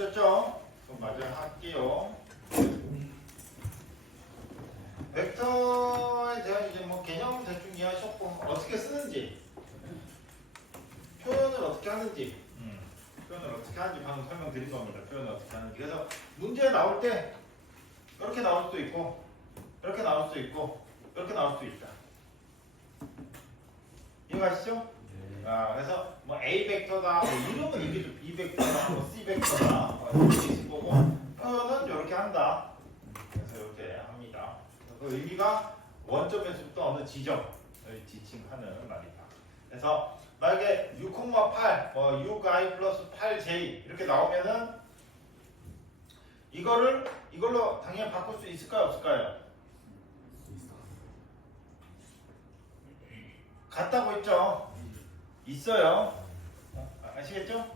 아시겠죠? 그럼 마저 할게요. 벡터에 대한 이제 뭐 개념 대충 이해하셨고 어떻게 쓰는지 표현을 어떻게 하는지 표현을 어떻게 하는지 방금 설명드린 겁니다. 표현을 어떻게 하는지. 그래서 문제 나올 때 이렇게 나올 수도 있고 이렇게 나올 수도 있고 이렇게 나올 수도 있다. 이해가시죠? 그래서 뭐 A 벡터다, 뭐 이름은 이게 B 벡터다, 뭐 C 벡터다, 이렇게 있을 거고 표현은 이렇게 한다. 그래서 이렇게 합니다. 그 의미가 원점에서부터 어느 지점을 지칭하는 말이다. 그래서 만약에 6,8, 6i 플러스 8j 이렇게 나오면은 이걸로 당연히 바꿀 수 있을까요, 없을까요? 같다고 했죠? 있어요. 아시겠죠?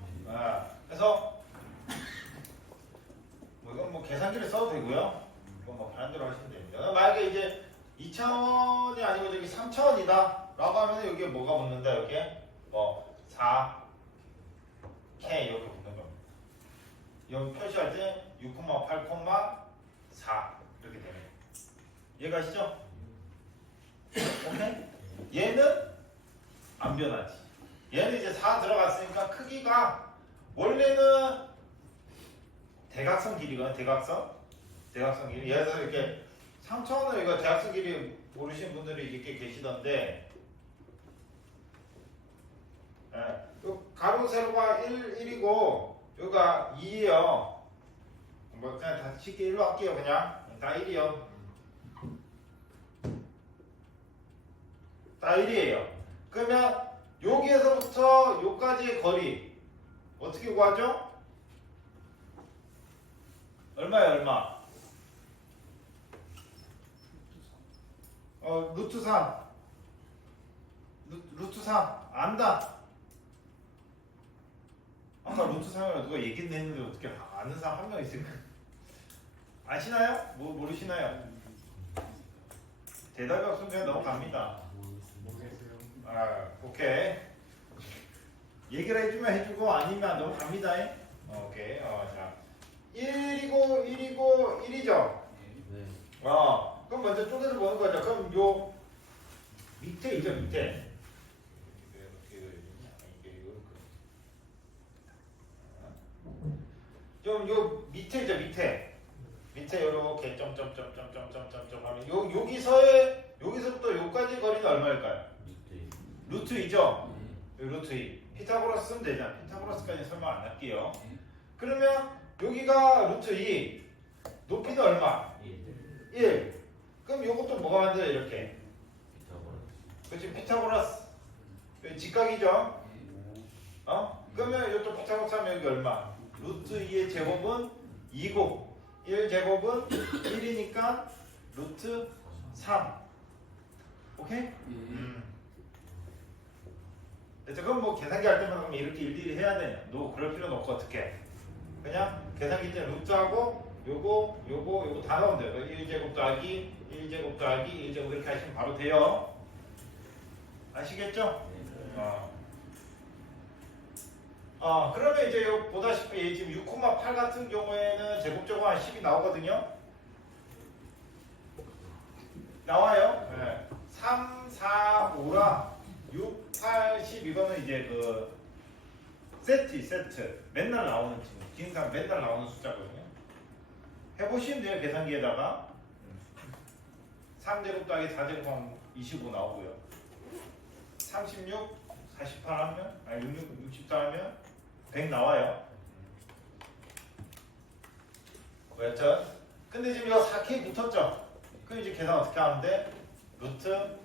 그래서 이건 뭐 계산기를 써도 되고요. 이건 뭐 반대로 하시면 됩니다. 만약에 이제 2차원이 아니고 저기 3차원이다 라고 하면 여기에 뭐가 붙는다? 여기에 뭐 4K 이렇게 붙는 겁니다. 여기 표시할 때 6,8, 4 이렇게 되는 거예요. 이해가시죠? 오케이? 얘는 안 변하지. 얘는 이제 4 들어갔으니까 크기가 원래는 대각선 길이거든요. 대각선 길이. 예를 들어서 이렇게 3차원을 이거 대각선 길이 모르시는 분들이 이렇게 계시던데, 요 가로 세로가 1이고 여기가 2예요. 뭐 그냥 다 쉽게 1로 할게요. 그냥 다 1이요. 다 1이에요. 그러면 여기에서부터 여기까지의 거리 어떻게 구하죠? 얼마예요, 얼마? 루트 3. 루트 3. 안다. 아까 루트 3이라고 누가 얘기했는데 어떻게 아는 사람 한 명 있을까? 아시나요? 모르시나요? 대답이 없으면 그냥 넘어갑니다. 오케이. 얘기를 해주면 해주고 아니면 넘어갑니다. 오케이. 자. 1이고 1이죠? 네. 그럼 먼저 쪼개서 보는 거죠. 그럼 요 밑에 있죠, 밑에. 좀 요 밑에 있죠, 밑에 요렇게 점점점점점점점 하면 여기서부터 요까지 거리는 얼마일까요? 루트 2죠? 루트 2. 피타고라스 쓰면 되잖아. 피타고라스까지 설명 안 할게요. 그러면 여기가 루트 2. 높이는 얼마? 1. 그럼 요것도 뭐가 만들어요? 이렇게. 그렇지, 피타고라스. 여기 직각이죠? 그러면 이것도 피타고라스 하면 여기 얼마? 루트 2의 제곱은 2고 1제곱은 1이니까 루트 3. 오케이? 그럼 뭐 계산기 할 때만 그럼 이렇게 일일이 해야 되냐? 그럴 필요는 없고 어떻게? 그냥 계산기 때 루트하고 요거 다 넣으면 돼요. 1제곱 더하기 1제곱 더하기 1제곱 이렇게 하시면 바로 돼요. 아시겠죠? 그러면 이제 요 보다시피 지금 6,8 같은 경우에는 제곱적으로 한 10이 나오거든요. 나와요. 3, 4, 5라 6, 8, 10 이거는 이제 그 세트 맨날 나오는 지금 기능상 맨날 나오는 숫자거든요. 해보시면 돼요. 계산기에다가 3제곱 더하기 4제곱 하면 25 나오고요. 36, 48 하면 64 하면 100 나와요. 왜죠? 근데 지금 이거 4K 붙었죠? 그럼 이제 계산 어떻게 하는데? 루트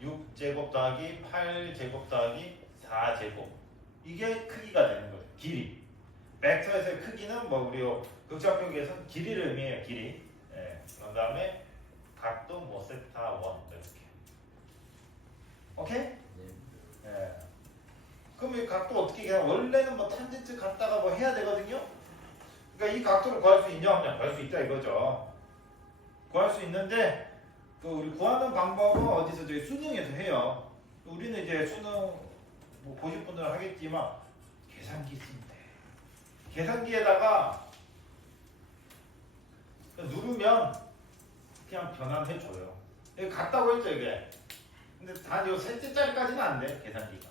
6제곱 더하기 8제곱 더하기 4제곱. 이게 크기가 되는 거예요. 길이. 벡터에서의 크기는 뭐 우리 극좌표기에서는 길이를 의미해요. 길이. 그런 다음에 각도 뭐 세타 1 이렇게. 오케이? 그럼 이 각도 어떻게 해야? 원래는 뭐 탄젠트 갖다가 뭐 해야 되거든요. 그러니까 이 각도를 구할 수 있냐 없냐? 구할 수 있다 이거죠. 구할 수 있는데 그 우리 구하는 방법은 어디서 저희 수능에서 해요. 우리는 이제 수능 뭐 보실 분들은 하겠지만 계산기 쓰면 돼. 계산기에다가 누르면 그냥 변환해줘요. 이게 같다고 했죠 이게. 근데 단 요 셋째짜리까지는 안 돼. 계산기가.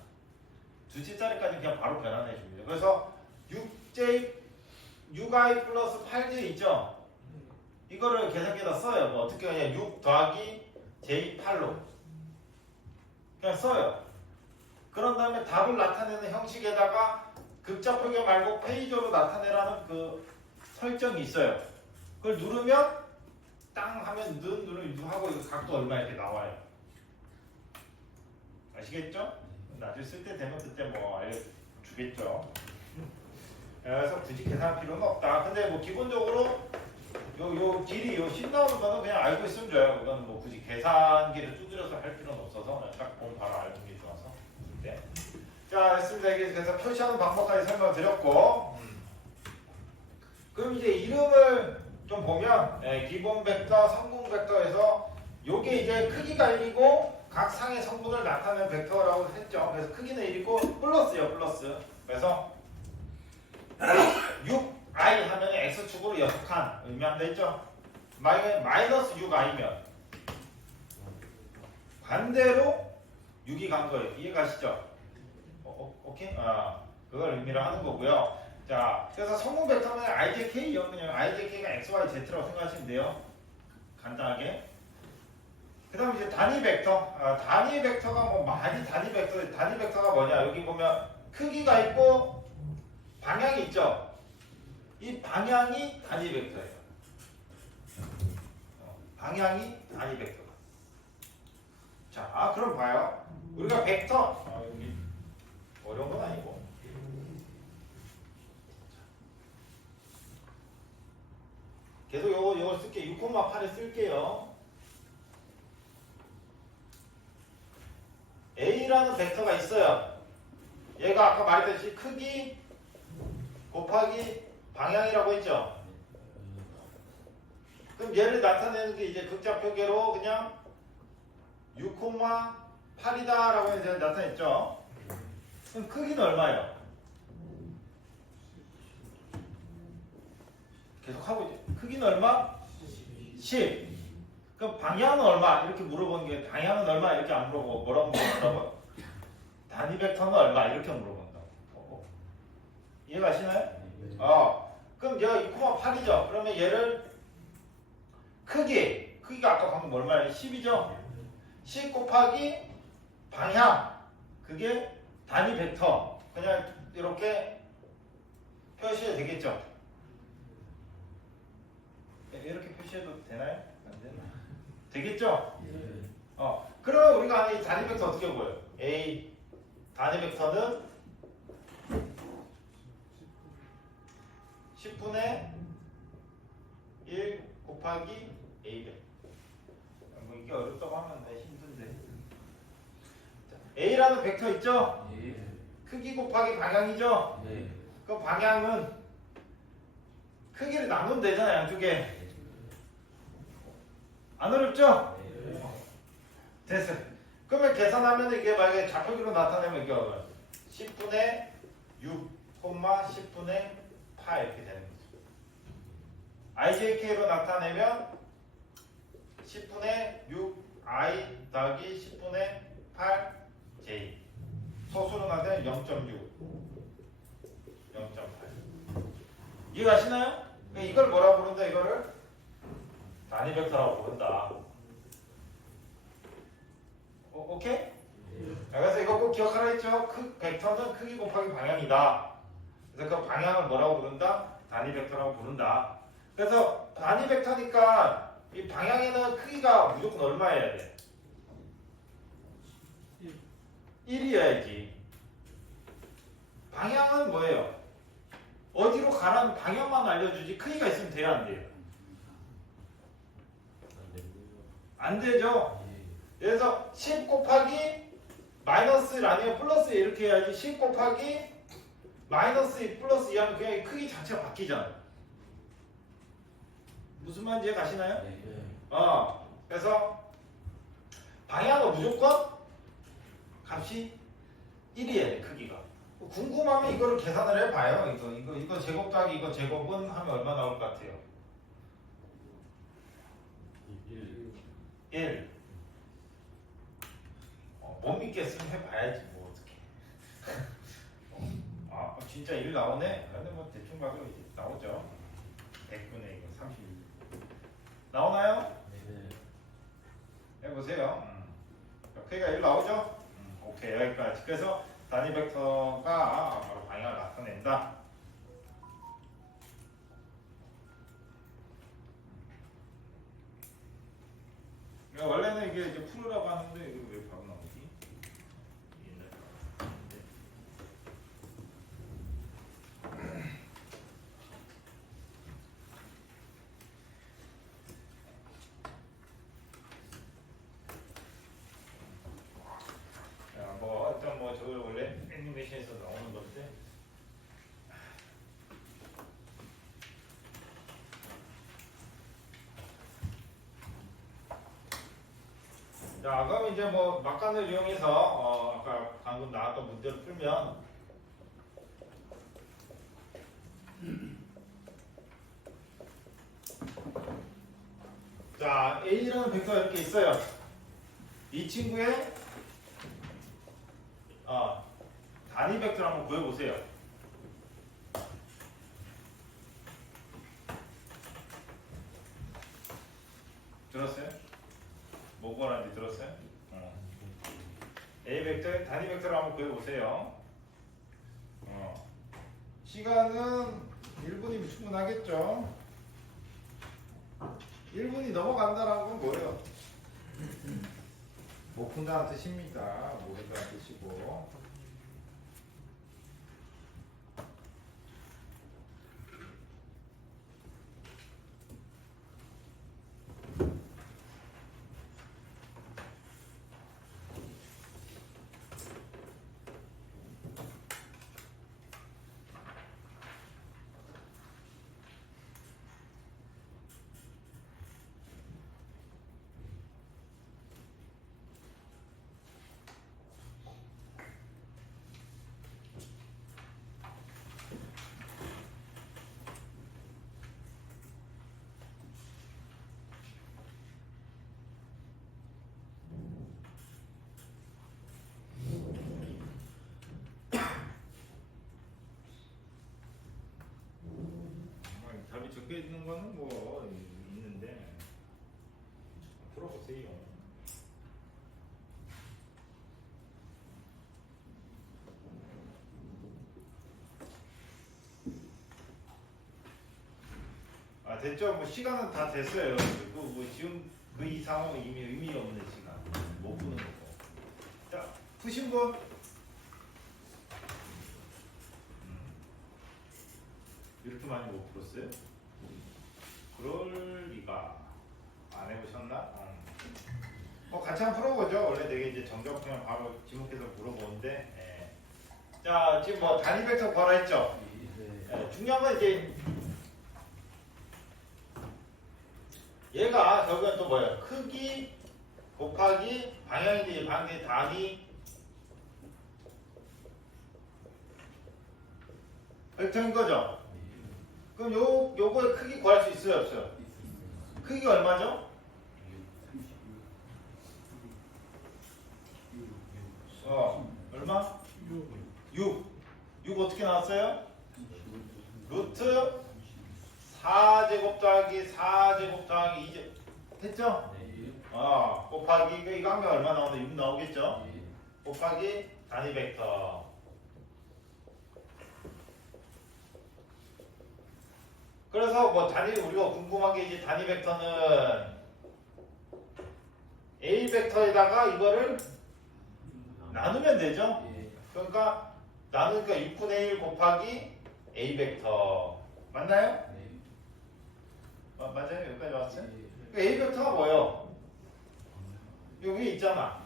둘째짜리까지 그냥 바로 변환해줍니다. 그래서 6i 플러스 8j 있죠? 이거를 계산기에다 써요. 뭐 어떻게 하냐. 6 더하기 j8로 그냥 써요. 그런 다음에 답을 나타내는 형식에다가 극자 표기 말고 페이저로 나타내라는 그 설정이 있어요. 그걸 누르면 땅 하면 누르 하고 이거 각도 얼마 이렇게 나와요. 아시겠죠? 나중에 쓸 때 되면 그때 뭐 알려주겠죠. 그래서 굳이 계산할 필요는 없다. 근데 뭐 기본적으로 요 길이 요 10 나오는 거는 그냥 알고 있으면 좋아요. 그건 뭐 굳이 계산기를 두드려서 할 필요는 없어서 그냥 딱 보면 바로 알는 게 좋아서. 네. 자, 됐습니다. 이게 그래서 표시하는 방법까지 설명을 드렸고, 그럼 이제 이름을 좀 보면 기본 벡터, 성분 벡터에서 요게 이제 크기가 1이고 각 상의 성분을 나타내는 벡터라고 했죠. 그래서 크기는 1이고 플러스요, 플러스. 그래서 6i 하면 x축으로 6칸 의미한다 했죠. 마이너스 6i면 반대로 6이 간 거예요. 이해가시죠? 오케이? 그걸 의미를 하는 거고요. 자, 그래서 성분 벡터는 ijk요. 그냥 ijk가 xyz라고 생각하시면 돼요. 간단하게. 그 다음 이제 단위 벡터. 단위 벡터가 뭐 많이 단위 벡터가 뭐냐. 여기 보면 크기가 있고 방향이 있죠. 이 방향이 단위 벡터예요. 방향이 단위 벡터다. 자, 그럼 봐요. 우리가 벡터 여기 어려운 건 아니고. 계속 요거 쓸게. 6,8에 쓸게요. A라는 벡터가 있어요. 얘가 아까 말했듯이 크기 곱하기 방향이라고 했죠. 그럼 얘를 나타내는 게 이제 극자 표계로 그냥 6,8이다라고 해서 나타냈죠. 그럼 크기는 얼마예요? 계속 하고 있죠. 크기는 얼마? 10. 그럼 방향은 얼마? 이렇게 물어보는 게 방향은 얼마? 이렇게 안 물어보고 뭐라고 물어보라고? 단위 벡터는 얼마? 이렇게 물어본다고. 이해가시나요? 그럼 얘가 2,8이죠. 그러면 얘를 크기가 아까 방금 얼마예요? 10이죠? 10 곱하기 방향, 그게 단위 벡터. 그냥 이렇게 표시해도 되겠죠? 이렇게 표시해도 되나요? 안 되나? 되겠죠? 그러면 우리가 아는 이 단위 벡터 어떻게 보여요? A 단위 벡터는 10분의 1 곱하기 A 벡터. 뭐 이게 어렵다고 하면 힘든데. A라는 벡터 있죠? 크기 곱하기 방향이죠? 그 방향은 크기를 나누면 되잖아요, 양쪽에. 안 어렵죠? 됐어요. 그러면 계산하면 이게 만약에 좌표기로 나타내면 이게 10분의 6, 10분의 8 이렇게 되는 거죠. ijk로 나타내면 10분의 6i 더하기 10분의 8j. 소수로 나타내면 0.6, 0.8. 이해가시나요? 이걸 뭐라고 부른다? 이거를 단위 벡터라고 부른다. 오케이? 그래서 이거 꼭 기억하라 했죠? 벡터는 크기 곱하기 방향이다. 그래서 그 방향을 뭐라고 부른다? 단위 벡터라고 부른다. 그래서 단위 벡터니까 이 방향에는 크기가 무조건 얼마여야 돼? 1이어야지. 방향은 뭐예요? 어디로 가라는 방향만 알려주지 크기가 있으면 돼야 안 돼요? 안 되죠? 그래서 10 곱하기 마이너스 아니면 플러스 이렇게 해야지. 10 곱하기 마이너스 2 플러스 2 하면 그냥 크기 자체가 바뀌잖아요. 무슨 말인지 이해 가시나요? 그래서 방향은 무조건 값이 1이에요, 크기가. 궁금하면 이거를 계산을 해봐요. 이거 제곱 더하기 이거 제곱은 하면 얼마 나올 것 같아요? 1. 못 믿겠으면 해봐야지 뭐 어떻게. 진짜 1 나오네? 근데 뭐 대충 봐도 이제 나오죠. 100분의 이거 32. 나오나요? 네. 해보세요. 크기가 1 나오죠? 오케이 여기까지. 그래서 단위 벡터가 바로 방향을 나타낸다. 원래는 이게 이제 풀으라고 하는데 이거 왜 바로 나오지? 옛날 건데. 일단 저거 원래 애니메이션에서 나오는 건데. 자, 그럼 이제 막간을 이용해서 아까 방금 나왔던 문제를 풀면 자, A라는 벡터가 이렇게 있어요. 이 친구의 단위 벡터를 한번 구해보세요. 들었어요? 뭐 구하는지 들었어요? A 벡터의 단위 벡터를 한번 구해보세요. 시간은 1분이면 충분하겠죠? 1분이 넘어간다는 건 뭐예요? 못 푼다는 뜻입니다. 모른다는 뜻이고. 답이 적혀 있는 거는 뭐 있는데 풀어보세요. 됐죠? 뭐 시간은 다 됐어요. 뭐 지금 그 이상은 이미 의미 없는 시간 못 푸는 거고. 자, 푸신 분? 이렇게 많이 못 풀었어요? 그럴 리가. 안 해보셨나? 같이 한번 풀어보죠. 원래 되게 이제 정답 그냥 바로 지목해서 물어보는데. 자, 지금 단위 벡터 구하라 했죠? 중요한 건 이제 얘가 결국엔 또 뭐예요? 크기 곱하기 방향인데 방향의 단위 벡터인 거죠? 그럼 요거의 크기 구할 수 있어요, 없어요? 크기가 얼마죠? 얼마? 6 어떻게 나왔어요? 루트 4제곱 더하기 4제곱 더하기 2제곱 했죠? 곱하기 이거 하면 얼마 나오나? 6 나오겠죠? 곱하기 단위 벡터. 그래서 단위 우리가 궁금한 게 이제 단위 벡터는 A 벡터에다가 이거를 나누면 되죠? 그러니까 나누니까 6분의 1 곱하기 A 벡터 맞나요? 맞아요? 여기까지 왔어요? A 벡터가 뭐예요? 여기 있잖아.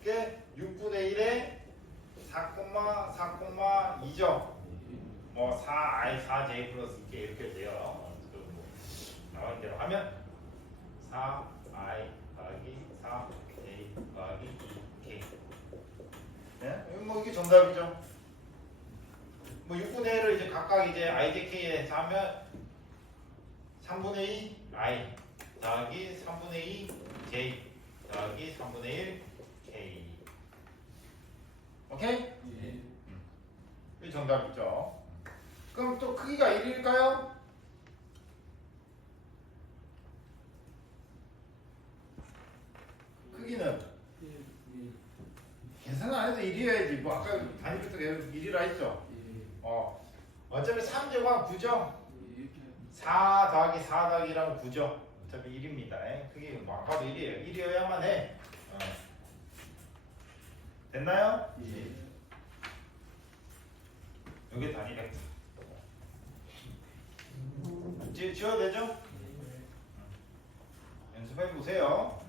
이게 6분의 1에 4,4,2죠. 4j 플러스 2k 이렇게 돼요. 나온 대로 하면 4i 더하기 4j 더하기 2k. 네? 정답이죠. 뭐 6분의 1을 이제 각각 이제 IJK에서 하면 3분의 2 I 더하기 3분의 2 J 더하기 3분의 1 K. 오케이? 예. 이 정답이죠. 그럼 또 크기가 1일까요? 크기는 계산 안 해도 1이어야지. 뭐 아까 단위부터 계속 1이라 했죠. 어차피 3제곱하면 9죠. 4 더하기 4 더하기 1하면 9죠. 어차피 1입니다. 그게 뭐 아까도 1이에요. 1이어야만 해. 됐나요? 예. 여기 단위 벡터. 지워도 되죠? 연습해 보세요.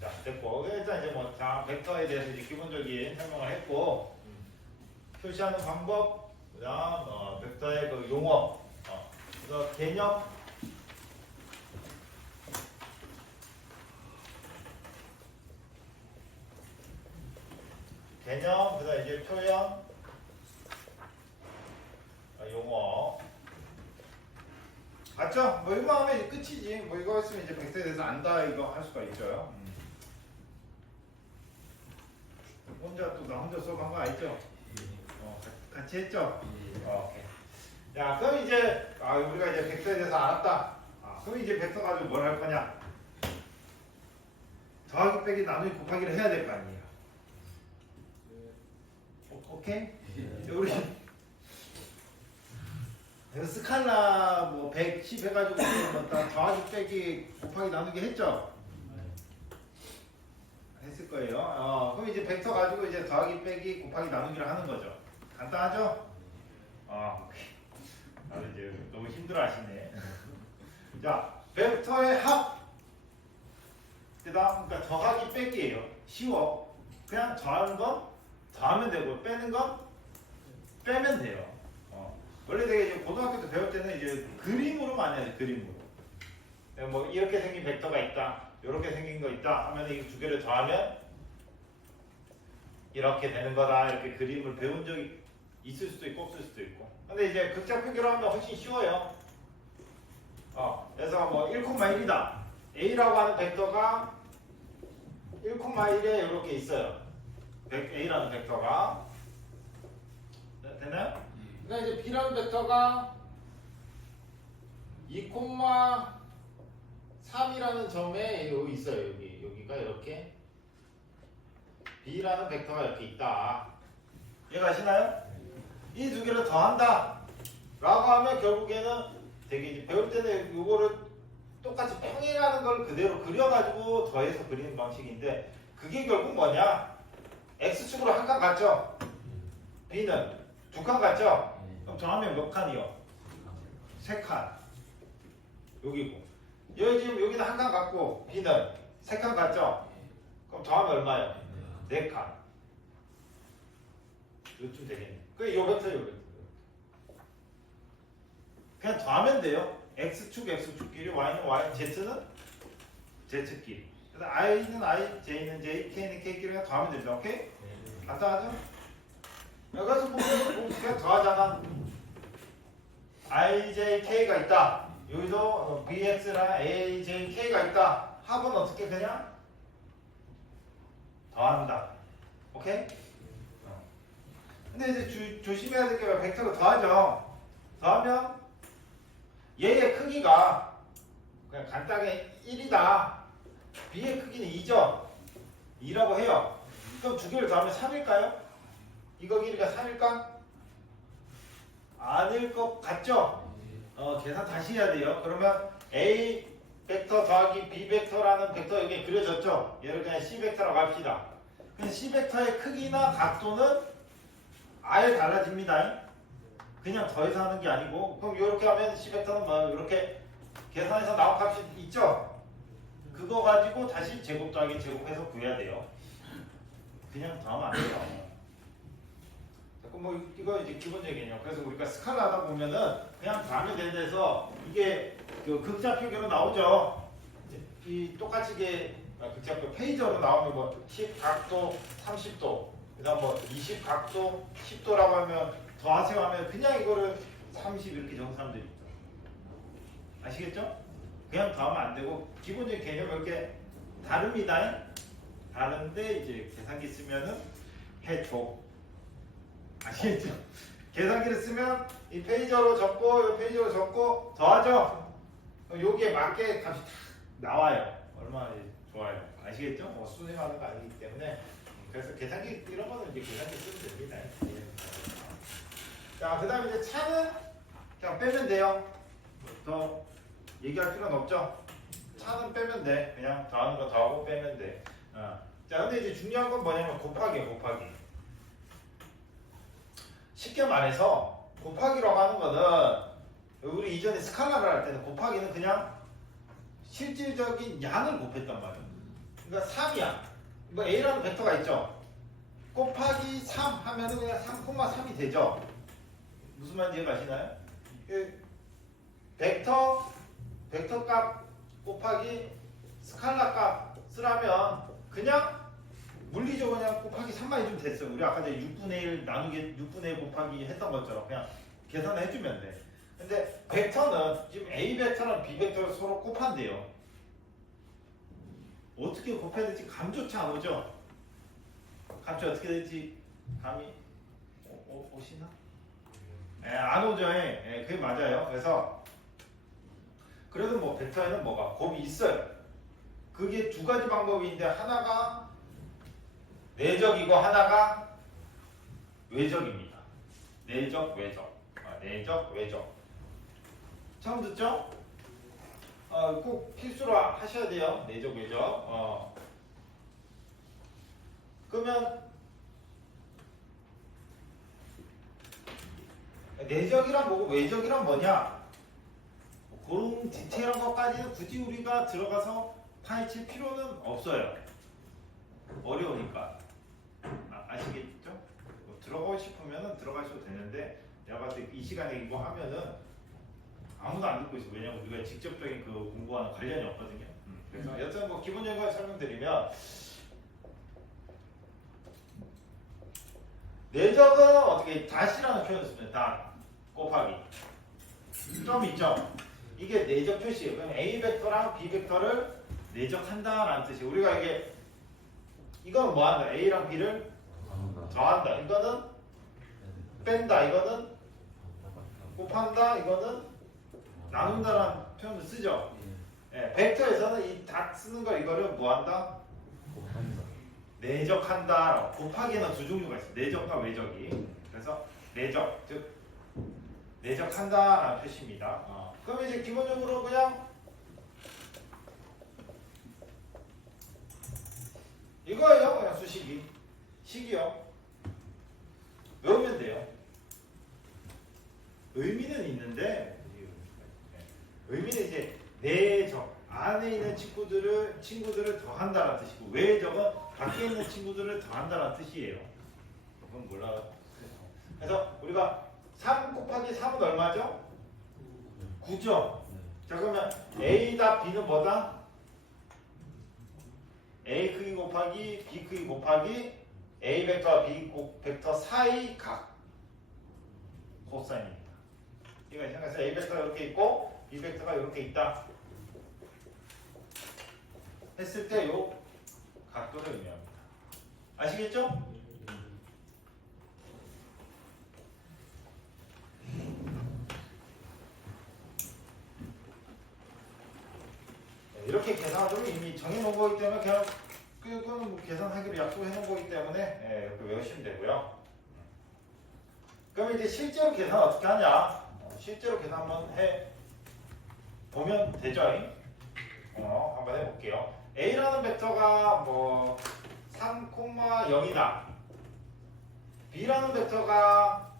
자, 됐고 일단 이제 뭐 다 벡터에 대해서 이제 기본적인 설명을 했고 표시하는 방법, 그다음 벡터의 그 용어, 그래서 개념, 그다음 이제 표현, 용어. 맞죠? 뭐 이거 하면 이제 끝이지. 뭐 이거 했으면 이제 벡터에 대해서 안다 이거 할 수가 있죠. 나 혼자 수업한 거 아니죠? 같이 했죠? 오케이. 자, 그럼 이제 우리가 이제 벡터에 대해서 알았다. 그럼 이제 벡터 가지고 뭘 할 거냐? 더하기 빼기 나누기 곱하기를 해야 될 거 아니에요. 오케이? 우리 스칼라 뭐 110 해가지고 다 더하기 빼기 곱하기 나누기 했죠? 했을 거예요. 그럼 이제 벡터 가지고 이제 더하기 빼기 곱하기 나누기를 하는 거죠. 간단하죠? 나도 이제 너무 힘들어하시네. 자, 벡터의 합. 그다음 그러니까 더하기 빼기예요. 쉬워. 그냥 더하는 건 더하면 되고 빼는 건 빼면 돼요. 원래 되게 이제 고등학교 때 배울 때는 이제 그림으로 많이 해요. 그림으로. 뭐 이렇게 생긴 벡터가 있다. 이렇게 생긴 거 있다 하면 이 두 개를 더하면 이렇게 되는 거다. 이렇게 그림을 배운 적이 있을 수도 있고 없을 수도 있고. 근데 이제 극자 표기로 하면 훨씬 쉬워요. 그래서 뭐 1,1이다. A라고 하는 벡터가 1,1에 이렇게 있어요. A라는 벡터가. 됐나요? 그다음 이제 B라는 벡터가 2,3이라는 점에 여기 있어요. 여기가 이렇게 B라는 벡터가 이렇게 있다. 이해가시나요? 이 두 개를 더한다 라고 하면 결국에는 되게 이제 배울 때는 이거를 똑같이 평행하는 걸 그대로 그려가지고 더해서 그리는 방식인데 그게 결국 뭐냐? X축으로 한 칸 같죠? B는 두 칸 같죠? 그럼 더하면 몇 칸이요? 세 칸. 여기고 여기 지금 여기는 한 칸 같고 B는 세 칸 같죠? 그럼 더하면 얼마예요? 네 칸. 요쯤 되겠네. 그게 요거트. 그냥 더하면 돼요. X축, X축끼리, Y는 Y, Z는 Z끼리. 그래서 I는 I, J는 J, K는 K끼리 그냥 더하면 됩니다. 오케이? 간단하죠? 여기서 보면 그냥 더하잖아. IJK가 있다. 여기도 BX랑 AJK가 있다. 합은 어떻게 그냥 더한다. 오케이? 근데 이제 조심해야 될 게 벡터를 더하죠. 더하면 얘의 크기가 그냥 간단하게 1이다. B의 크기는 2죠. 2라고 해요. 그럼 두 개를 더하면 3일까요? 이거 길이가 3일까? 아닐 것 같죠? 계산 다시 해야 돼요. 그러면 A 벡터 더하기 B 벡터라는 벡터 여기 그려졌죠? 얘를 그냥 C 벡터라고 합시다. 그럼 C 벡터의 크기나 각도는 아예 달라집니다. 그냥 더해서 하는 게 아니고 그럼 이렇게 하면 C 벡터는 뭐 이렇게 계산해서 나온 값이 있죠? 그거 가지고 다시 제곱 더하기 제곱해서 구해야 돼요. 그냥 더하면 안 돼요. 뭐 이거 이제 기본적인 개념. 그래서 우리가 스칼라 하다 보면은 그냥 더하면 되는 데서 이게 그 극자 표기로 나오죠. 이 똑같이 이게 극자 표 페이저로 나오면 뭐 10 각도 30도 그래서 뭐 20 각도 10도라고 하면 더하세요 하면 그냥 이거를 30 이렇게 적은 사람들이 있죠. 아시겠죠? 그냥 더하면 안 되고 기본적인 개념 이렇게 다릅니다. 다른데 이제 계산기 쓰면은 해줘. 아시겠죠? 계산기를 쓰면 이 페이저로 적고 이 페이저로 적고 더하죠. 그럼 여기에 맞게 값이 다 나와요. 얼마나 좋아요. 아시겠죠? 뭐 수능하는 거 아니기 때문에 그래서 계산기 이런 거는 이제 계산기 쓰면 됩니다. 자, 그다음에 이제 차는 그냥 빼면 돼요. 더 얘기할 필요는 없죠. 차는 빼면 돼. 그냥 더하는 거 더하고 빼면 돼. 자, 근데 이제 중요한 건 뭐냐면 곱하기예요. 곱하기. 쉽게 말해서 곱하기라고 하는 거는 우리 이전에 스칼라를 할 때는 곱하기는 그냥 실질적인 양을 곱했단 말이에요. 그러니까 3이야. 뭐 A라는 벡터가 있죠. 곱하기 3 하면은 그냥 3,3이 되죠. 무슨 말인지 이해가시나요? 벡터 값 곱하기 스칼라 값 쓰라면 그냥 물리적으로 그냥 곱하기 3만 해주면 됐어요. 우리 아까 전에 6분의 1 나누기 6분의 1 곱하기 했던 것처럼 그냥 계산을 해주면 돼. 근데 벡터는 지금 A 벡터랑 B 벡터를 서로 곱한대요. 어떻게 곱해야 될지 감조차 안 오죠? 감이 어떻게 될지 감이 오시나? 안 오죠. 그게 맞아요. 그래서 그래도 뭐 벡터에는 뭐가 곱이 있어요. 그게 두 가지 방법이 있는데 하나가 내적이고 하나가 외적입니다. 내적, 외적. 내적, 외적. 처음 듣죠? 꼭 필수로 하셔야 돼요. 내적, 외적. 그러면 내적이란 뭐고 외적이란 뭐냐? 그런 디테일한 것까지는 굳이 우리가 들어가서 파헤칠 필요는 없어요. 어려우니까. 아시겠죠? 뭐 들어가고 싶으면 들어가셔도 되는데 내가 봤을 때 이 시간에 이거 하면은 아무도 안 듣고 있어. 왜냐면 우리가 직접적인 그 공부와는 관련이 없거든요. 그래서 여튼 뭐 기본적인 걸 설명드리면 내적은 어떻게 다시라는 표현을 쓰면 다 곱하기 점 있죠. 이게 내적 표시예요. 그럼 A 벡터랑 B 벡터를 내적한다라는 뜻이에요. 우리가 이거는 뭐한다? A랑 B를 더한다. 이거는 뺀다. 이거는 곱한다. 이거는 나눈다라는 표현을 쓰죠. 벡터에서는 이 다 쓰는 거 이거를 뭐한다? 내적한다. 곱하기에는 두 종류가 있어요. 내적과 외적이. 그래서 내적, 즉 내적한다라는 뜻입니다. 그럼 이제 기본적으로 그냥 이거예요. 그냥 수식이. 식이요. 외우면 돼요. 의미는 있는데 의미는 이제 내적 안에 있는 친구들을 더한다는 뜻이고 외적은 밖에 있는 친구들을 더한다는 뜻이에요. 그건 몰라. 그래서 우리가 3 곱하기 3은 얼마죠? 9죠. 자, 그러면 A다 B는 뭐다? A 크기 곱하기 B 크기 곱하기 A 벡터와 B 벡터 사이 각 코사인입니다. 이거 생각해서 A 벡터가 이렇게 있고 B 벡터가 이렇게 있다 했을 때 요 각도를 의미합니다. 아시겠죠? 이렇게 계산하면 이미 정해놓은 거기 때문에 그냥 그거는 뭐 계산하기로 약속해 놓은 거기 때문에 이렇게 외우시면 되고요. 그럼 이제 실제로 계산 어떻게 하냐? 실제로 계산 한번 해 보면 되죠. 한번 해볼게요. A라는 벡터가 뭐 3,0이다. B라는 벡터가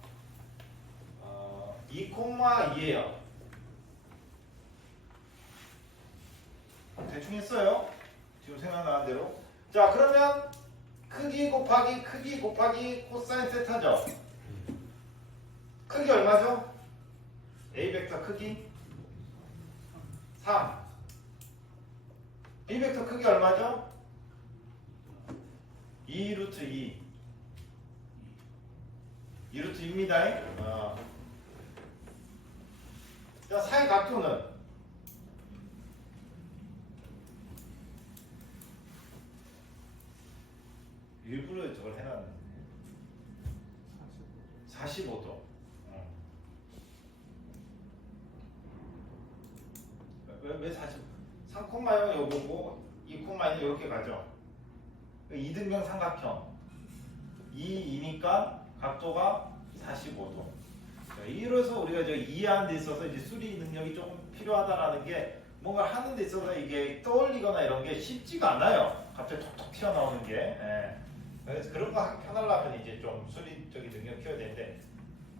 2,2예요. 대충 했어요. 지금 생각나는 대로. 자, 그러면 크기 곱하기 코사인 세타죠. 크기 얼마죠? A 벡터 크기 3. B 벡터 크기 얼마죠? 2 루트 2. 2루트 6입니다. 자, 사이 각도는 일부러 저걸 해놨는데 45도. 왜 40? 3,0는 요거고 2,는 이렇게 가죠. 2등변 삼각형 2이니까 각도가 45도. 이로서 우리가 저 이해하는 데 있어서 이제 수리 능력이 조금 필요하다라는 게 뭔가 하는 데 있어서 이게 떠올리거나 이런 게 쉽지가 않아요. 갑자기 톡톡 튀어나오는 게. 예. 그래서 그런 거 하기 편하려면 이제 좀 수리적인 능력 키워야 되는데,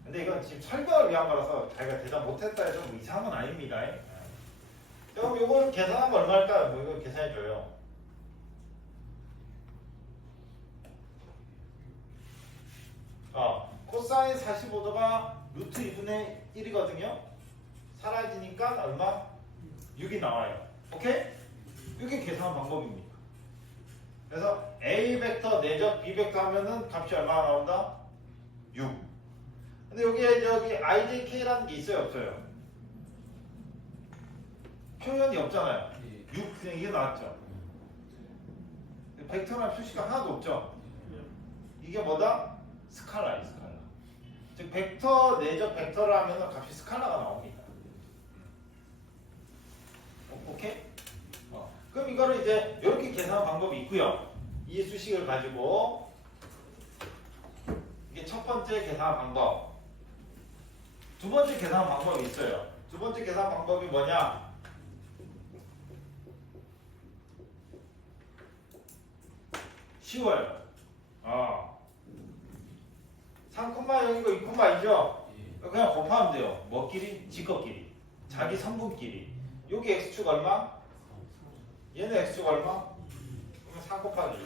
근데 이건 지금 설명을 위한 거라서 자기가 대답 못했다 해서 뭐 이상한 건 아닙니다. 예. 그럼 이걸 계산하면 얼마일까요? 뭐 이걸 계산해 줘요. 코사인 45도가 루트 2분의 1이거든요. 사라지니까 얼마? 6이 나와요. 오케이? 이게 계산 방법입니다. 그래서 A 벡터 내적 B 벡터 하면은 값이 얼마나 나온다? 6. 근데 여기에 저기 IJK라는 게 있어요, 없어요? 표현이 없잖아요. 6 그냥 이게 나왔죠. 벡터란 표시가 하나도 없죠. 이게 뭐다? 스칼라예요, 스칼라. 즉 벡터 내적 벡터를 하면 값이 스칼라가 나옵니다. 오케이? 그럼 이거를 이제 이렇게 계산하는 방법이 있고요. 이 수식을 가지고 이게 첫 번째 계산 방법. 두 번째 계산 방법이 있어요. 두 번째 계산 방법이 뭐냐? 쉬워요. 3,0이고 2,2죠? 그냥 곱하면 돼요. 뭐끼리? 지꺼끼리. 자기 성분끼리. 여기 x축 얼마? 얘는 x축 얼마? 그러면 3 곱하기 2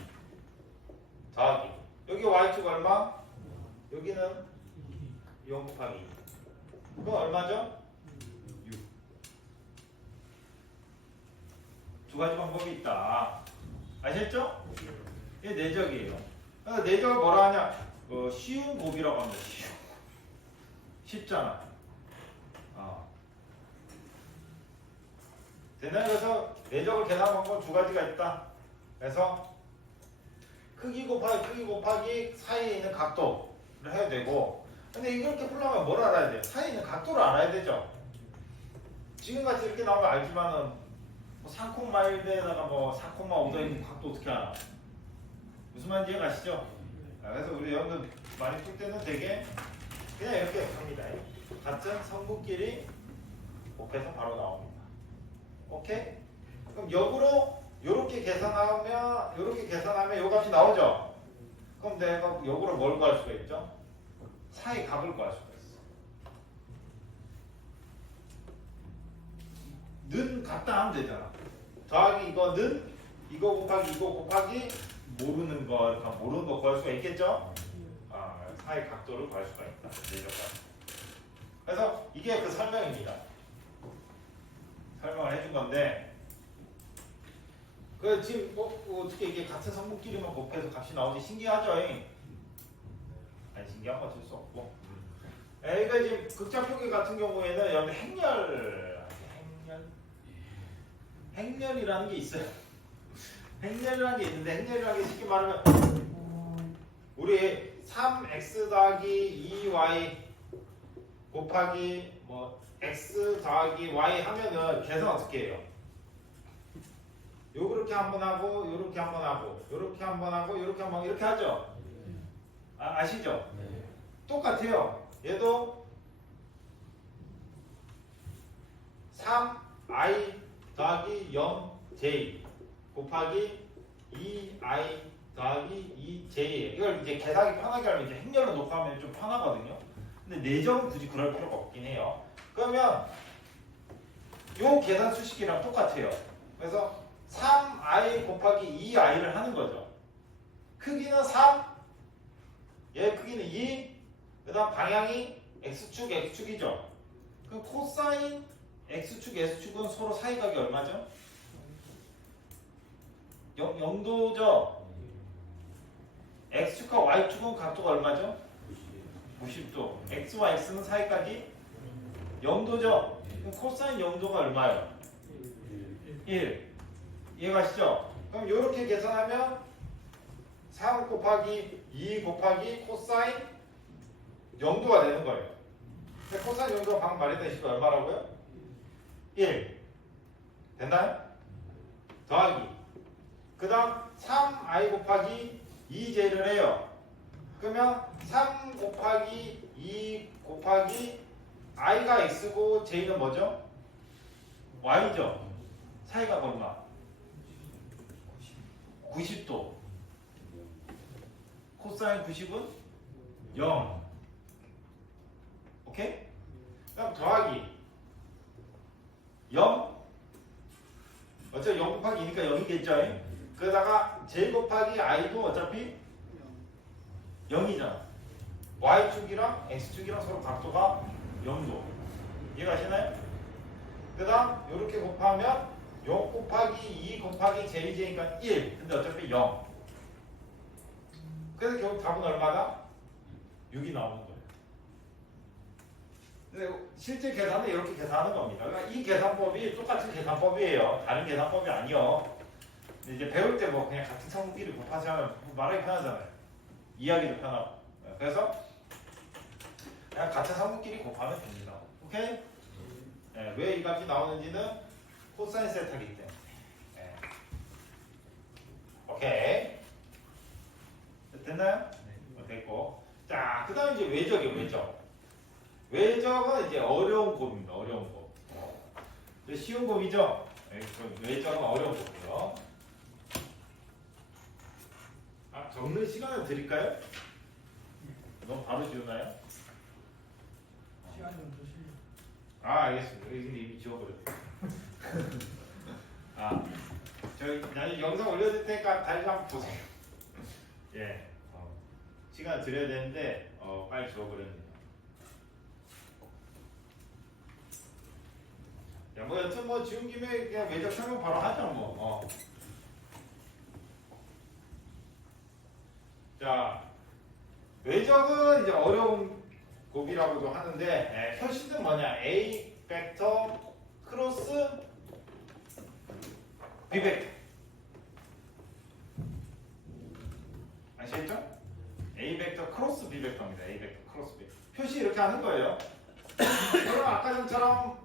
더하기. 여기 y축 얼마? 여기는 0 곱하기 2. 그럼 얼마죠? 6. 두 가지 방법이 있다. 아셨죠? 이게 내적이에요. 그래서 내적을 뭐라 하냐? 쉬운 곱이라고 합니다. 쉽잖아. 되나요? 그래서 내적을 계산하는 방법은 두 가지가 있다. 그래서 크기 곱하기 사이에 있는 각도를 해야 되고, 근데 이렇게 풀려면 뭘 알아야 돼요? 사이에 있는 각도를 알아야 되죠. 지금같이 이렇게 나오면 알지만은 뭐 3,1에다가 뭐 4,5도 있는 각도 어떻게 알아? 무슨 말인지 이해가시죠? 그래서 우리 여러분들 많이 풀 때는 되게 그냥 이렇게 합니다. 같은 성분끼리 곱해서 바로 나옵니다. 오케이? 그럼 역으로 이렇게 계산하면 이 값이 나오죠? 그럼 내가 역으로 뭘 구할 수가 있죠? 사이 값을 구할 수가 있어. 는 같다 하면 되잖아. 더하기 이거는 이거 곱하기 모르는 거, 모르는 거 구할 수가 있겠죠? 사이 각도를 구할 수가 있다. 그래서 이게 그 설명입니다. 설명을 해준 건데, 그 지금 어떻게 이게 같은 성분끼리만 곱해서 값이 나오지 신기하죠? 아니 신기한 건 어쩔 수 없고. 그러니까 지금 극자 표기 같은 경우에는 여기 행렬이라는 게 있어요. 행렬이라는 게 있는데, 행렬이라는 게 쉽게 말하면 우리 3x 더하기 2y 곱하기 뭐 x 더하기 y 하면은 계산 어떻게 해요? 요렇게 한번 하고 요렇게 한번 하고 요렇게 한번 하고 요렇게 한번 이렇게 하죠? 아시죠? 네. 똑같아요. 얘도 3i 더하기 0j 곱하기 2i 더하기 2j. 이걸 이제 계산하기 편하게 하면 이제 행렬로 놓고 하면 좀 편하거든요. 근데 내적은 굳이 그럴 필요가 없긴 해요. 그러면 요 계산 수식이랑 똑같아요. 그래서 3i 곱하기 2i를 하는 거죠. 크기는 3, 얘 크기는 2, 그 다음 방향이 x축이죠. 그럼 코사인 x축, s축은 서로 사이각이 얼마죠? 0도죠. x축과 y축은 각도가 얼마죠? 90도. x와 x는 사이까지 0도죠. 코사인 0도가 얼마예요? 1. 이해가시죠? 그럼 이렇게 계산하면 3 곱하기 2 곱하기 코사인 0도가 되는 거예요. 근데 코사인 0도가 방금 말했던 식이 얼마라고요? 1. 됐나요? 더하기. 그 다음 3i 곱하기 2j를 해요. 그러면 3 곱하기 2 곱하기 i가 x고 j는 뭐죠? y죠. 사이가 얼마? 90도. 코사인 90은 0. 오케이? 그럼 더하기 0. 어차피 0 곱하기 2니까 0이겠죠? 그러다가 j 곱하기 i도 어차피 0이잖아. y축이랑 x축이랑 서로 각도가 0도. 이해가시나요? 그 다음 이렇게 곱하면 0 곱하기 2 곱하기 jj니까 1. 근데 어차피 0. 그래서 결국 답은 얼마다? 6이 나오는 거예요. 근데 실제 계산은 이렇게 계산하는 겁니다. 그러니까 이 계산법이 똑같은 계산법이에요. 다른 계산법이 아니요. 근데 이제 배울 때 뭐 그냥 같은 성분끼리 곱하지 하면 말하기 편하잖아요. 이해하기도 편하고. 그래서 그냥 같은 성분끼리 곱하면 됩니다. 오케이? 네, 왜 이 값이 나오는지는 코사인 세타이기 때문에. 네. 오케이. 됐나요? 네. 됐고. 자, 그 다음에 이제 외적이에요, 외적. 외적은 이제 어려운 곱입니다, 어려운 곱. 쉬운 곱이죠? 네, 외적은 어려운 곱이에요. 아, 적는 시간을 드릴까요? 너무 바로 지우나요? 시간이 좀 주시죠. 아, 알겠습니다. 근데 이미 지워버렸어요. 아, 저희 나중에 영상 올려드릴 테니까 다시 한번 보세요. 예, 시간 드려야 되는데 빨리 지워버렸네요. 야, 뭐 여튼 뭐 지운 김에 그냥 외적 설명 바로 하죠 뭐. 자, 외적은 이제 어려운 곱이라고도 하는데 표시는 뭐냐? A 벡터 크로스 B 벡터. 아시겠죠? A 벡터 크로스 B 벡터입니다. A 벡터 크로스 B. 표시 이렇게 하는 거예요. 그럼 아까 전처럼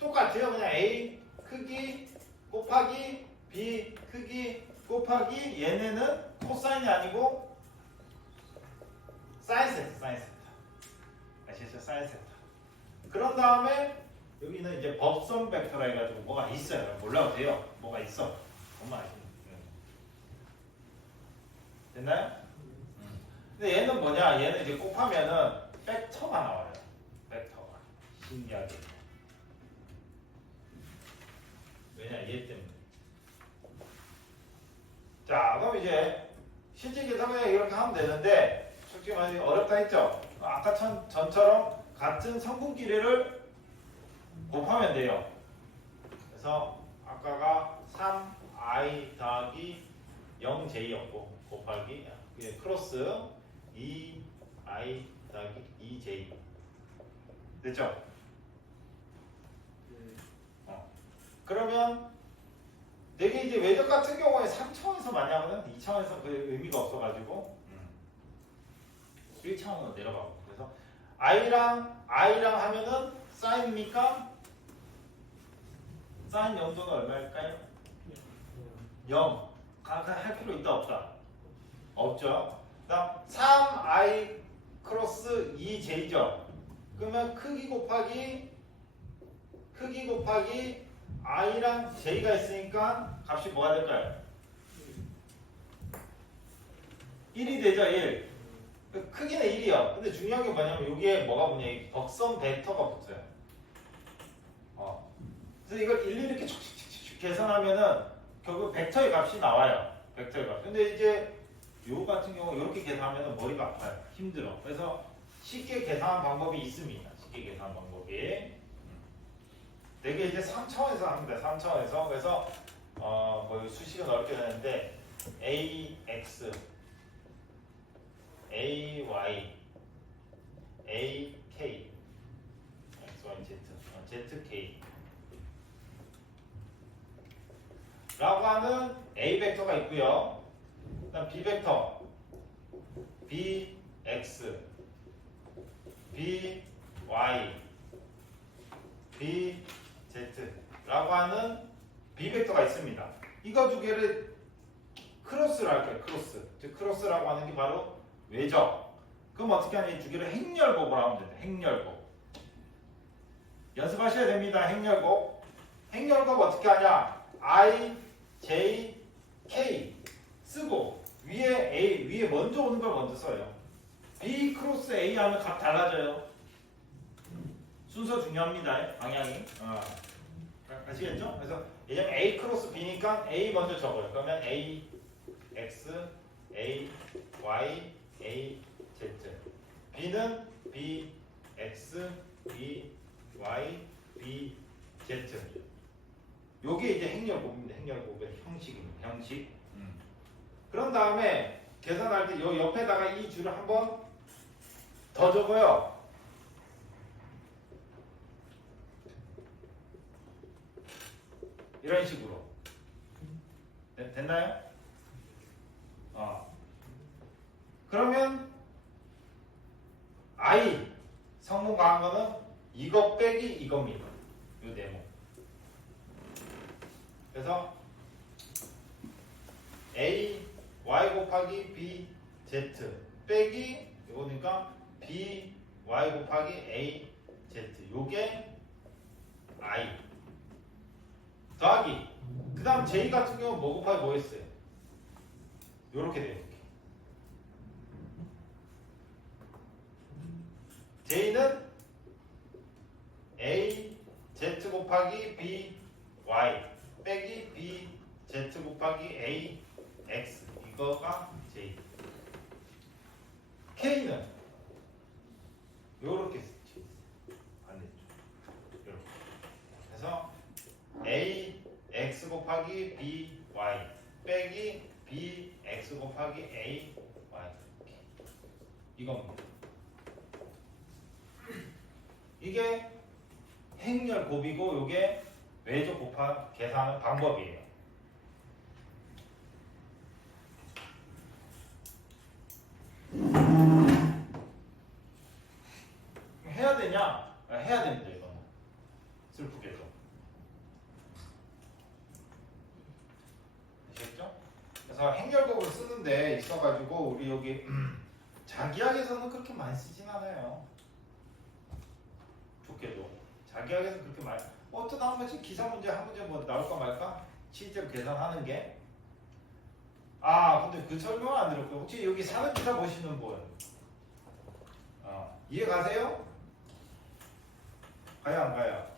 똑같아요. 그냥 A 크기 곱하기 B 크기 곱하기 얘네는 코사인이 아니고 사인 세타, 사인 세타. 아시겠죠? 사인 세타. 그런 다음에 여기는 이제 법선 벡터라 해가지고 뭐가 있어요. 몰라도 돼요. 뭐가 있어. 엄마 아시죠? 됐나요? 근데 얘는 뭐냐? 얘는 이제 곱하면은 벡터가 나와요. 벡터가. 신기하게. 왜냐? 얘 때문에. 자, 그럼 이제 실제 계산을 이렇게 하면 되는데 솔직히 말해 어렵다 했죠? 아까 전처럼 같은 성분끼리를 곱하면 돼요. 그래서 아까가 3i 더하기 0j였고 곱하기 크로스 2i 더하기 2j 됐죠? 그러면 되게 이제 외적 같은 경우에 3차원에서 많이 하거든. 2차원에서 그 의미가 없어가지고 1차원으로 내려가고. 그래서 i랑 하면은 사인입니까? 사인 0도는 얼마일까요? 0. 할 필요 있다 없다? 없죠. 그다음 3i 크로스 2j죠. 그러면 크기 곱하기 i랑 j가 있으니까 값이 뭐가 될까요? 1이 되죠, 1. 크기는 1이요. 근데 중요한 게 뭐냐면 여기에 뭐가 붙냐? 이 벅선 벡터가 붙어요. 그래서 이걸 일일이 이렇게 촉촉촉촉 계산하면은 결국 벡터의 값이 나와요. 벡터의 값. 근데 이제 요 같은 경우 이렇게 계산하면은 머리가 아파요. 힘들어. 그래서 쉽게 계산하는 방법이 있습니다. 쉽게 계산하는 방법이. 되게 이제 3차원에서 합니다. 3차원에서. 그래서 뭐 수식은 어렵게 되는데 AX, AY, AK XY Z ZK 라고 하는 A 벡터가 있고요. 그다음 B 벡터 BX BY BZ라고 하는 B 벡터가 있습니다. 이거 두 개를 크로스를 할게요. 크로스. 즉 크로스라고 하는 게 바로 외적. 그럼 어떻게 하냐? 이 두 개를 행렬곱으로 하면 됩니다. 행렬곱. 연습하셔야 됩니다. 행렬곱. 행렬곱 어떻게 하냐? I, J, K 쓰고 위에 A, 위에 먼저 오는 걸 먼저 써요. B 크로스 A 하면 값 달라져요. 순서 중요합니다. 방향이. 아시겠죠? 그래서 왜냐면 A 크로스 B니까 A 먼저 적어요. 그러면 A, X, A, Y, A, Z. B는 B, X, B, Y, B, Z. 요게 이제 행렬곱입니다. 행렬곱의 형식입니다. 형식. 그런 다음에 계산할 때 요 옆에다가 이 줄을 한번 더 적어요. 이런 식으로. 됐나요? 그러면 I 성분 가한 거는 이거 빼기 이겁니다. 요 네모. 그래서 A Y 곱하기 B Z 빼기 이거니까 B Y 곱하기 A Z 요게 I 더하기 그 다음 J 같은 경우는 뭐 곱하기 뭐 했어요? 요렇게 돼요. J는 A Z 곱하기 B Y 빼기 B Z 곱하기 A X 이거가 J. K는 요렇게 쓰지. 반대쪽. 요렇게. 그래서 A X 곱하기 B Y 빼기 B X 곱하기 A Y 이겁니다. 이게 행렬곱이고 요게 외적 곱한 계산 방법이에요. 해야 되냐? 해야 됩니다. 이거는 슬프게도. 아시겠죠? 그래서 행렬곱을 쓰는데 있어가지고 우리 여기 자기학에서는 그렇게 많이 쓰진 않아요. 좋게도 자기학에서 그렇게 많이. 또 나온 거지 기사 문제 한 문제 뭐 나올까 말까? 실제로 계산하는 게. 근데 그 설명은 안 들었고요. 혹시 여기 사는 기사 보시는 분 이해 가세요? 가요 안 가요?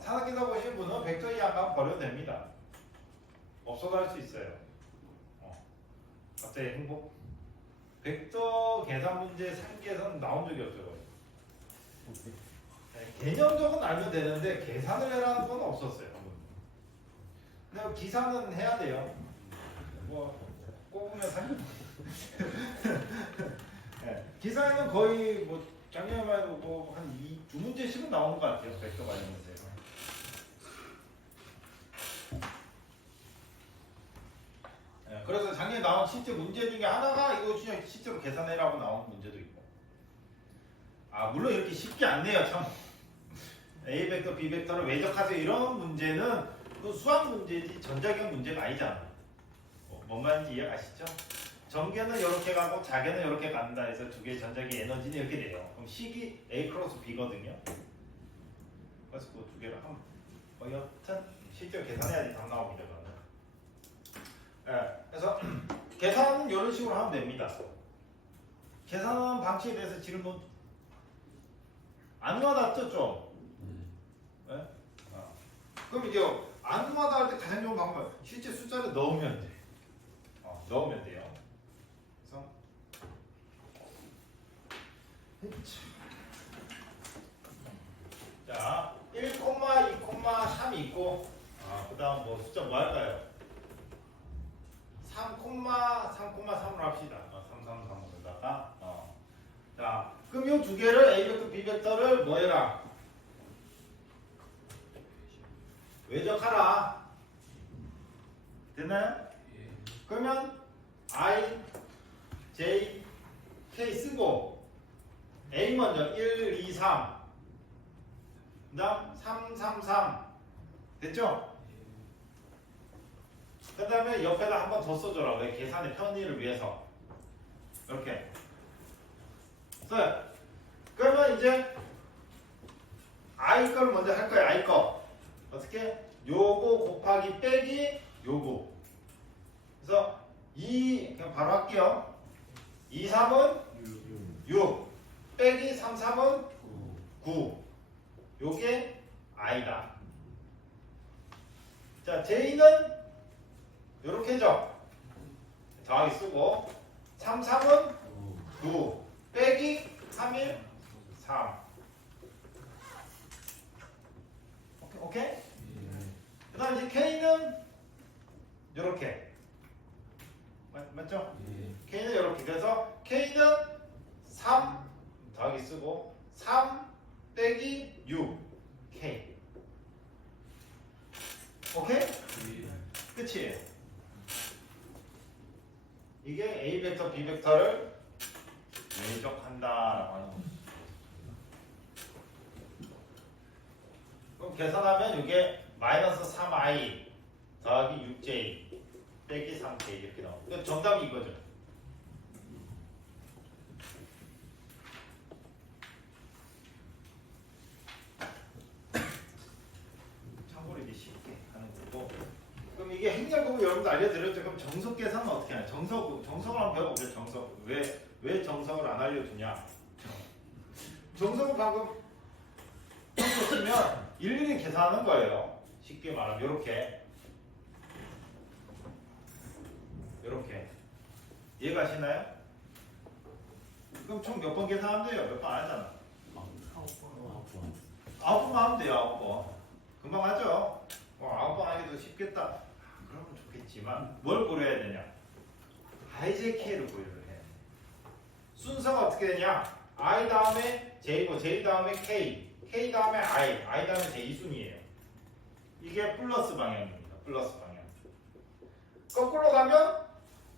사는 기사 보시는 분은 벡터 이해 안 가면 버려도 됩니다. 없어도 할 수 있어요. 갑자기 행복? 벡터 계산 문제 3기에서는 나온 적이 없어요. 개념적은 알면 되는데 계산을 해라는 건 없었어요. 근데 기사는 해야 돼요. 뭐 꼽으면 사실 기사에는 거의 뭐 작년에만 해도 뭐한 2문제씩은 나오는 것 같아요. 벡터 관련 문제가. 그래서 작년에 나온 실제 문제 중에 하나가 이거 그냥 실제로 계산해라고 나온 문제도 있고. 물론 이렇게 쉽지 않네요. 참. A 벡터, B 벡터를 외적하세요. 이런 문제는 그 수학 문제지 전자경 문제가 아니잖아. 뭔 말인지 이해 가시죠? 전개는 이렇게 가고 자개는 이렇게 간다 해서 두 개의 전자기 에너지는 이렇게 돼요. 그럼 식이 A 크로스 B거든요. 그래서 그 두 개를 하면 여튼 실제로 계산해야지 답 나옵니다. 그래서 계산은 이런 식으로 하면 됩니다. 계산하는 방식에 대해서 질문 안 와닿죠 좀? 네? 그럼 이제 안 와닿을 때 가장 좋은 방법은 실제 숫자를 넣으면 돼. 넣으면 돼요. 그래서 자 1, 2, 3이 있고 그 다음 뭐 숫자 뭐 할까요? 3, 3,3으로 합시다. 3, 3, 3으로다가 요 두 개를 A 벡터, B 벡터를 뭐 해라? 외적하라. 됐나요? 그러면 I, J, K 쓰고 A 먼저 1, 2, 3 그 다음 3, 3, 3 됐죠? 그 다음에 옆에다 한 번 더 써줘라. 왜? 계산의 편의를 위해서 이렇게 써요. 그러면 이제 I 거를 먼저 할 거예요. I 거 어떻게? 요거 곱하기 빼기 요거. 그래서 2 그냥 바로 할게요. 2, 3은 6 빼기 3, 3은 9. 요게 I다. 자, J는 요렇게죠. 더하기 쓰고 3, 3은 9 빼기 3, 1, 3. 오케이? 그 다음 이제 K는 요렇게 맞죠? K는 요렇게. 그래서 K는 3 더하기 쓰고 3 빼기 6 K. 오케이? 끝이. 이게 A 벡터, B 벡터를 외적한다라고 하는 거죠. 그럼 계산하면 이게 마이너스 3i 더하기 6j 빼기 3k 이렇게 나옵니다. 정답이 이거죠. 참고로 이게 쉽게 하는 거고. 그럼 이게 행렬곡 여러분도 알려드렸죠. 그럼 정석 계산은 어떻게 하냐? 정석을 한번 배워보죠. 정석. 왜 정석을 안 알려주냐? 정석은 방금 쓰면 일일이 계산하는 거예요. 쉽게 말하면 이렇게 이해가시나요? 그럼 총 몇 번 계산하면 돼요? 몇 번 안 하잖아. 9번 하면 돼요. 9번 금방 하죠. 9번 하기도 쉽겠다. 그러면 좋겠지만 뭘 고려해야 되냐? IJK를 고려를 해. 순서가 어떻게 되냐? I 다음에 J고 J 다음에 K, K 다음에 I 다음에 J 이 순이에요. 이게 플러스 방향입니다. 플러스 방향. 거꾸로 가면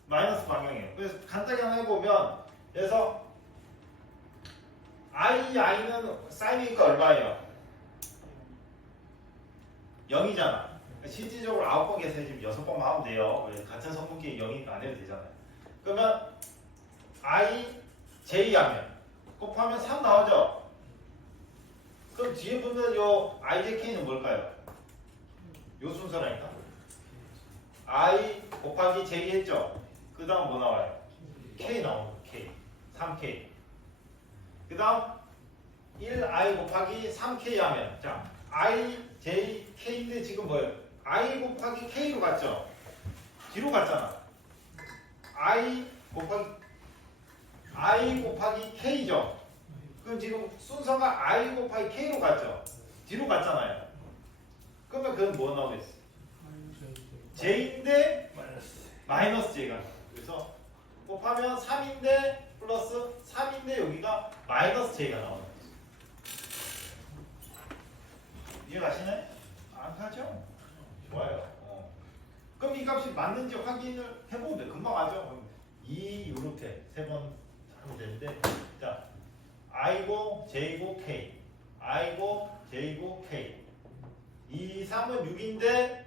마이너스 방향이에요. 그래서 간단히 하나 해보면, 그래서 I는 사인이니까 얼마예요? 0이잖아. 실질적으로 9번 계산해 지금 6번만 하면 돼요. 같은 성분끼리 0이니까 안 해도 되잖아요. 그러면 I, J 하면 곱하면 3 나오죠? 그럼 뒤에 보면 요 IJK는 뭘까요? 요 순서라니까. I 곱하기 J 했죠? 그 다음 뭐 나와요? K 나오는 거. K. 3K. 그 다음 1I 곱하기 3K 하면 자 I, J, K인데 지금 뭐예요? I 곱하기 K로 갔죠? 뒤로 갔잖아. I 곱하기 K죠? 그럼 지금 순서가 I 곱하기 K로 갔죠? 뒤로 갔잖아요. 그러면 그건 뭐 나오겠어? J인데 마이너스 J가. 그래서 곱하면 3인데 플러스 3인데 여기가 마이너스 J가 나오는 거죠. 이해가시나요? 안 가죠? 좋아요. 그럼 이 값이 맞는지 확인을 해보면 돼. 금방 하죠. 2 요렇게 3번 하면 되는데 자 I고 J고 K I고 J고 K 2, 3은 6인데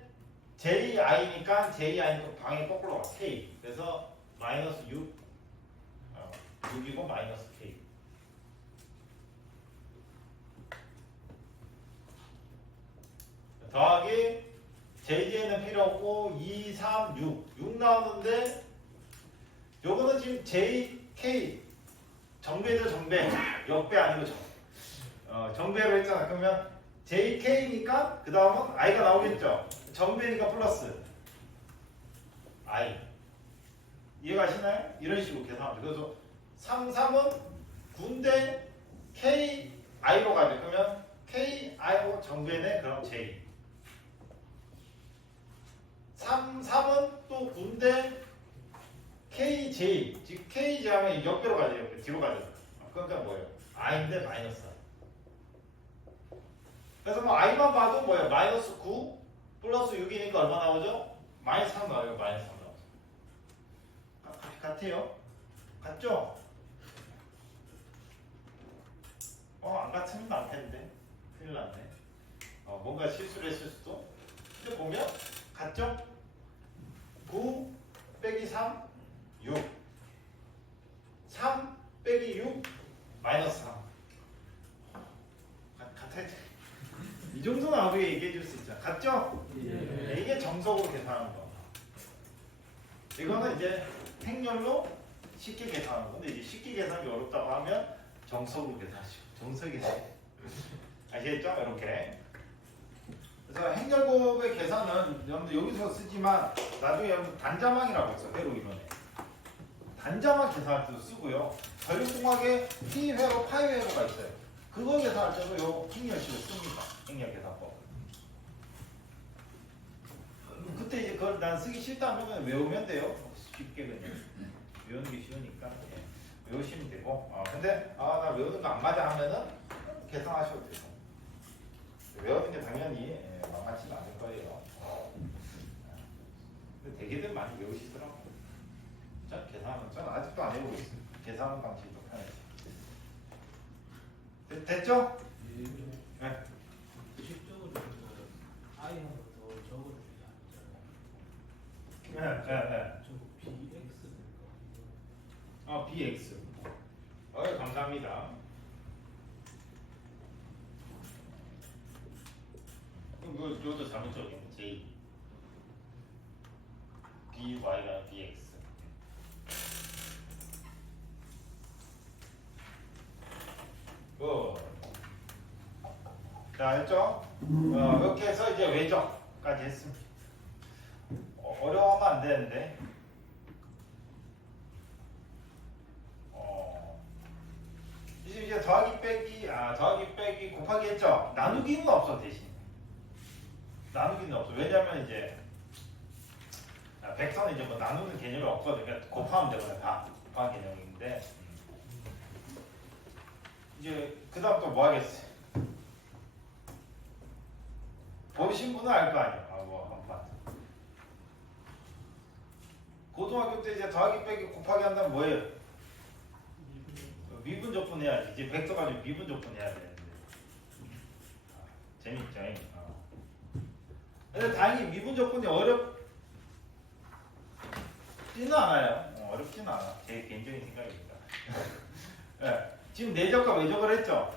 JI니까 JI니까 방이 거꾸로 가 K. 그래서 마이너스 6이고 마이너스 K. 더하기 JJ는 필요 없고 2, 3, 6 나오는데 요거는 지금 JK 정배죠. 정배. 역배 아니고 정배로 했잖아. 그러면 JK니까 그 다음은 I가 나오겠죠. 정배니까 플러스 I. 이해가시나요? 이런 식으로 계산하면 돼. 그래서 3, 3은 9인데 K, I로 가야 돼. 그러면 K, I고 정배네. 그럼 J. 3, 3은 또 9인데 KJ. 즉 KJ 하면 역배로 가야 돼. 역배. 뒤로 가야 돼. 그러니까 뭐예요? i인데 마이너스 4. 그래서 뭐 i만 봐도 뭐야? 마이너스 9 플러스 6이니까 얼마 나오죠? 마이너스 3 나와요. 마이너스 3 나오죠. 같아요? 같죠? 안 같으면 안 텐데. 큰일 났네. 뭔가 실수를 했을 수도. 근데 보면 같죠? 9 빼기 3 6 3 빼기 6 마이너스 3 같아. 이 정도는 아무리 얘기해 줄 수 있잖아. 같죠? 예. 이게 정석으로 계산하는 거. 이거는 이제 행렬로 쉽게 계산하는 거. 근데 이제 쉽게 계산이 어렵다고 하면 정석으로 계산하시고. 정석이 아시겠죠? 이렇게. 그래서 행렬곱의 계산은 여러분들 여기서 쓰지만 나중에 여러분 단자망이라고 있어. 회로 이론에. 단자망 계산할 때도 쓰고요. 전류공학에 P회로, 파이회로가 있어요. 그거 계산할 때도 요 행렬식을 씁니다. 행렬 계산법. 그때 이제 그걸 난 쓰기 싫다 하면 외우면 돼요. 쉽게 그냥. 외우는 게 쉬우니까. 예. 외우시면 되고. 근데 나 외우는 거 안 맞아 하면은 계산하셔도 돼요. 외우는 게 당연히 만만치는 않을 거예요. 근데 되게들 많이 외우시더라고요. 저는 아직도 안 외우고 있어요. 계산하는 방식이 더 편해서. 됐죠? 네. 식적으로 i하고 더 적어주지 않잖아요. 네. 저거 bx 될까? BX. 감사합니다. 그럼 이것도 잘못 적용. J. BY가 BX. 자, 했죠? 이렇게 해서 이제 외적까지 했습니다. 어려워하면 안 되는데. 이제 더하기 빼기 곱하기 했죠? 나누기는 없어, 대신. 나누기는 없어. 왜냐면 이제 백선은 이제 뭐 나누는 개념이 없거든. 그러니까 곱하면 되거든. 다 곱하는 개념인데. 이제 그 다음 또 뭐 하겠어요? 보신 분은 알 거 아니에요. 한번. 고등학교 때 이제 더하기 빼기 곱하기 한다면 뭐예요? 미분 적분해야지. 이제 벡터 가지고 미분 적분해야 되는데. 재밌죠? 근데 다행히 미분 적분이 어렵지는 않아요. 어렵지는 않아. 제 개인적인 생각입니다. 네. 지금 내적과 외적을 했죠?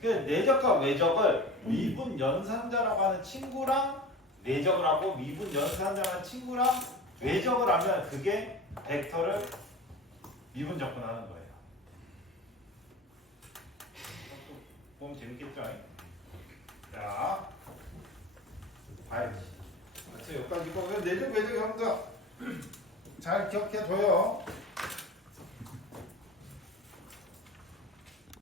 그 내적과 외적을 미분 연산자라고 하는 친구랑 내적을 하고 미분 연산자라는 친구랑 외적을 하면 그게 벡터를 미분 적분하는 거예요. 보면 재밌겠죠? 자, 봐야지. 그래서 여기까지 거 내적 외적 형도 잘 기억해줘요.